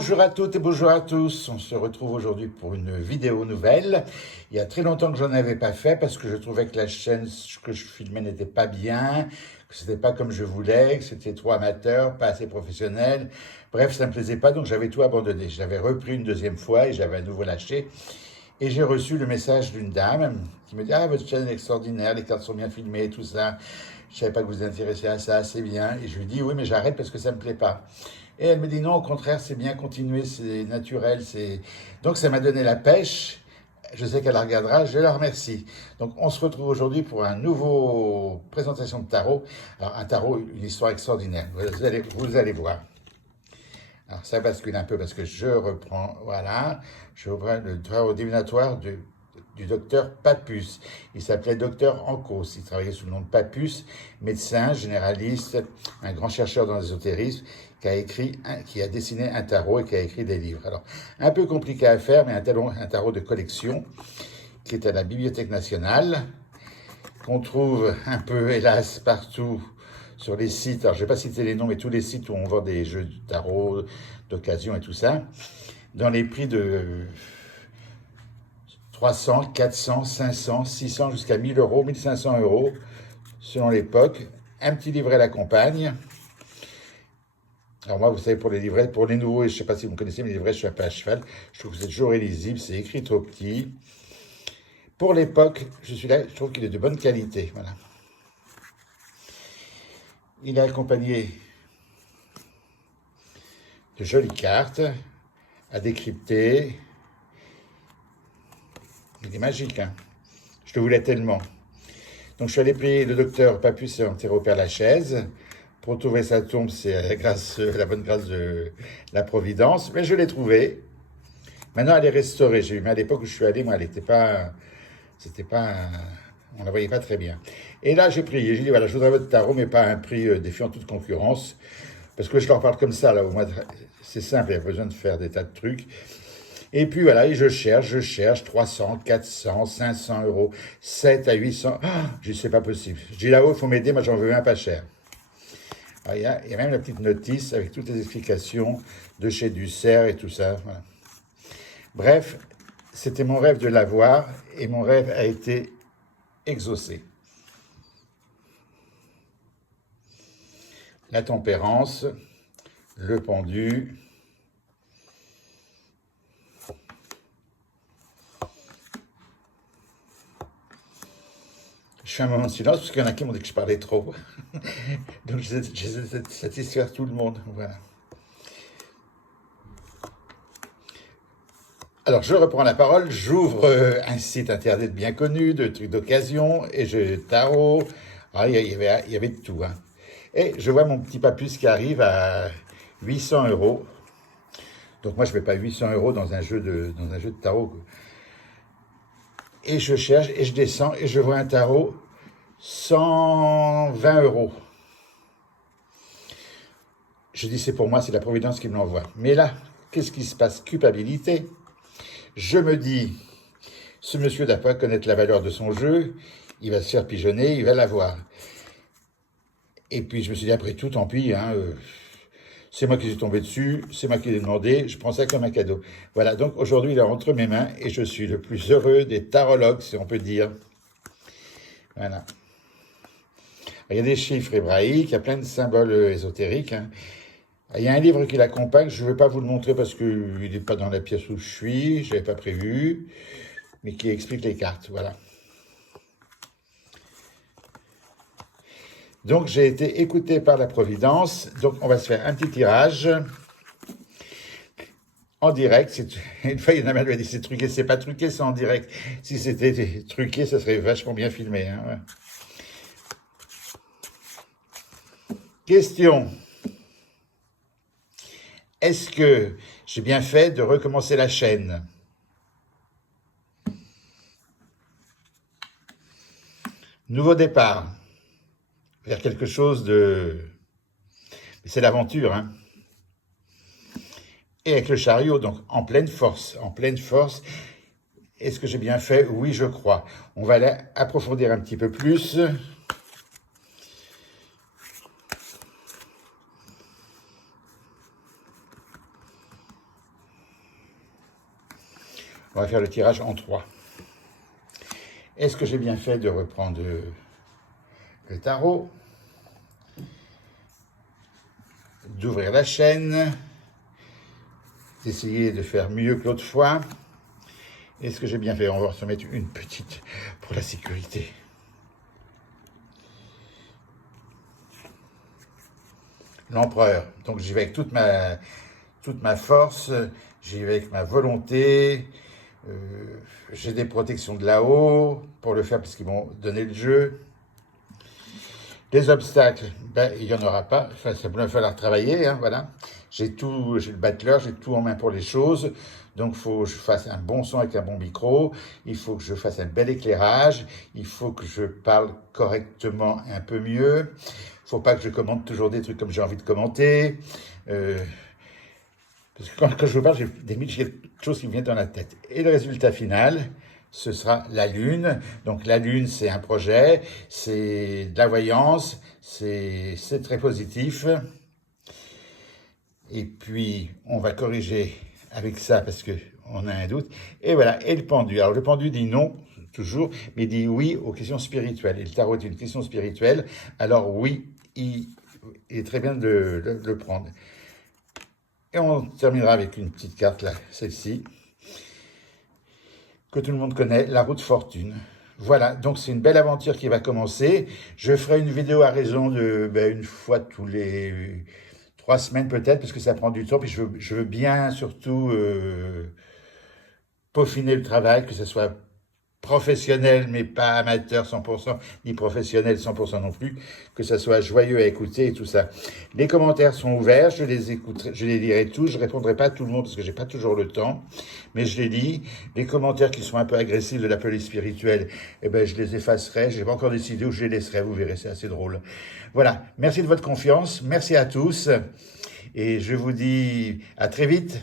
Bonjour à toutes et bonjour à tous. On se retrouve aujourd'hui pour une vidéo nouvelle. Il y a très longtemps que j'en avais pas fait parce que je trouvais que la chaîne que je filmais n'était pas bien, que c'était pas comme je voulais, que c'était trop amateur, pas assez professionnel. Bref, ça me plaisait pas, donc j'avais tout abandonné. J'avais repris une deuxième fois et j'avais à nouveau lâché. Et j'ai reçu le message d'une dame qui me dit: Ah, votre chaîne est extraordinaire, les cartes sont bien filmées, tout ça. Je savais pas que vous vous intéressiez à ça, c'est bien. Et je lui dis: Oui, mais j'arrête parce que ça me plaît pas. Et elle me dit: Non, au contraire, c'est bien, continuer, c'est naturel. Donc ça m'a donné la pêche. Je sais qu'elle la regardera, je la remercie. Donc on se retrouve aujourd'hui pour un nouveau présentation de tarot. Alors un tarot, une histoire extraordinaire. Vous allez voir. Alors ça bascule un peu parce que je reprends, voilà, je reprends le tarot divinatoire du docteur Papus. Il s'appelait docteur Ancos, il travaillait sous le nom de Papus, médecin, généraliste, un grand chercheur dans l'ésotérisme, qui a dessiné un tarot et qui a écrit des livres. Alors, un peu compliqué à faire, mais un tarot de collection qui est à la Bibliothèque nationale, qu'on trouve un peu, hélas, partout sur les sites. Alors, je ne vais pas citer les noms, mais tous les sites où on vend des jeux de tarot, d'occasion et tout ça, dans les prix de 300, 400, 500, 600 jusqu'à 1000 euros, 1500 euros, selon l'époque. Un petit livret l'accompagne. Alors moi, vous savez, pour les livrets, pour les nouveaux, et je ne sais pas si vous me connaissez, mais les livrets, je suis un peu à cheval. Je trouve que c'est toujours illisible, c'est écrit trop petit. Pour l'époque, je trouve qu'il est de bonne qualité. Voilà. Il est accompagné de jolies cartes à décrypter. Il est magique, hein. Je le voulais tellement. Donc je suis allé prier le docteur Papus et enterré au Père Lachaise. Pour trouver sa tombe, c'est la bonne grâce de la Providence. Mais je l'ai trouvée. Maintenant, elle est restaurée. Mais à l'époque où je suis allé, moi, elle n'était pas... C'était pas... On la voyait pas très bien. Et là, j'ai prié. J'ai dit, voilà, je voudrais votre tarot, mais pas à un prix défiant toute concurrence. Parce que je leur parle comme ça, là. C'est simple, il n'y a pas besoin de faire des tas de trucs. Et puis voilà, et je cherche 300, 400, 500 euros, 7 à 800. Ah, je dis, c'est pas possible. Je dis, là-haut, il faut m'aider, moi j'en veux un pas cher. Alors, il y a même la petite notice avec toutes les explications de chez Dussert et tout ça. Voilà. Bref, c'était mon rêve de l'avoir et mon rêve a été exaucé. La tempérance, le pendu. Je fais un moment de silence parce qu'il y en a qui m'ont dit que je parlais trop. Donc j'essaie de satisfaire tout le monde. Voilà. Alors je reprends la parole, j'ouvre un site internet bien connu, de trucs d'occasion, et je tarot. Alors, il y avait de tout, hein. Et je vois mon petit papus qui arrive à 800 euros. Donc moi je ne mets pas 800 euros dans un jeu de tarot. Et je cherche, et je descends, et je vois un tarot 120 euros. Je dis, c'est pour moi, c'est la Providence qui me l'envoie. Mais là, qu'est-ce qui se passe? Culpabilité. Je me dis, ce monsieur doit pas connaître la valeur de son jeu, il va se faire pigeonner, il va l'avoir. Et puis je me suis dit, après tout, tant pis, hein, c'est moi qui suis tombé dessus, c'est moi qui l'ai demandé, je prends ça comme un cadeau. Voilà, donc aujourd'hui, il est entre mes mains et je suis le plus heureux des tarologues, si on peut dire. Voilà. Il y a des chiffres hébraïques, il y a plein de symboles ésotériques, hein. Il y a un livre qui l'accompagne, je ne vais pas vous le montrer parce qu'il n'est pas dans la pièce où je suis, je n'avais pas prévu, mais qui explique les cartes, voilà. Donc j'ai été écouté par la Providence, donc on va se faire un petit tirage en direct. Une fois, il y en a qui m'a dit c'est truqué, c'est pas truqué, c'est en direct. Si c'était truqué, ça serait vachement bien filmé, hein, ouais. Question. Est-ce que j'ai bien fait de recommencer la chaîne? Nouveau départ vers quelque chose de... C'est l'aventure, hein. Et avec le chariot, donc en pleine force, en pleine force. Est-ce que j'ai bien fait? Oui, je crois. On va aller approfondir un petit peu plus. On va faire le tirage en 3. Est-ce que j'ai bien fait de reprendre le tarot, d'ouvrir la chaîne, d'essayer de faire mieux que l'autre fois? Est-ce que j'ai bien fait? On va se mettre une petite pour la sécurité. L'empereur. Donc j'y vais avec toute ma force, j'y vais avec ma volonté. J'ai des protections de là-haut pour le faire parce qu'ils m'ont donné le jeu. Les obstacles, ben, il n'y en aura pas. Enfin, ça va falloir travailler, hein, voilà. J'ai le battleur, j'ai tout en main pour les choses. Donc, il faut que je fasse un bon son avec un bon micro. Il faut que je fasse un bel éclairage. Il faut que je parle correctement un peu mieux. Il ne faut pas que je commente toujours des trucs comme j'ai envie de commenter. Parce que quand je parle, j'ai quelque chose qui me vient dans la tête. Et le résultat final, ce sera la Lune. Donc la Lune, c'est un projet, c'est de la voyance, c'est très positif. Et puis, on va corriger avec ça parce qu'on a un doute. Et voilà, et le pendu. Alors le pendu dit non, toujours, mais dit oui aux questions spirituelles. Et le tarot est une question spirituelle, alors oui, il est très bien de le prendre. Et on terminera avec une petite carte là, celle-ci, que tout le monde connaît, la roue de fortune. Voilà, donc c'est une belle aventure qui va commencer. Je ferai une vidéo à raison de une fois tous les 3 semaines peut-être, parce que ça prend du temps. Puis je veux bien surtout peaufiner le travail, que ce soit professionnel, mais pas amateur 100%, ni professionnel 100% non plus, que ça soit joyeux à écouter et tout ça. Les commentaires sont ouverts, je les écouterai, je les lirai tous, je répondrai pas à tout le monde parce que j'ai pas toujours le temps, mais je les lis. Les commentaires qui sont un peu agressifs de la police spirituelle, eh ben, je les effacerai, j'ai pas encore décidé où je les laisserai, vous verrez, c'est assez drôle. Voilà. Merci de votre confiance, merci à tous, et je vous dis à très vite.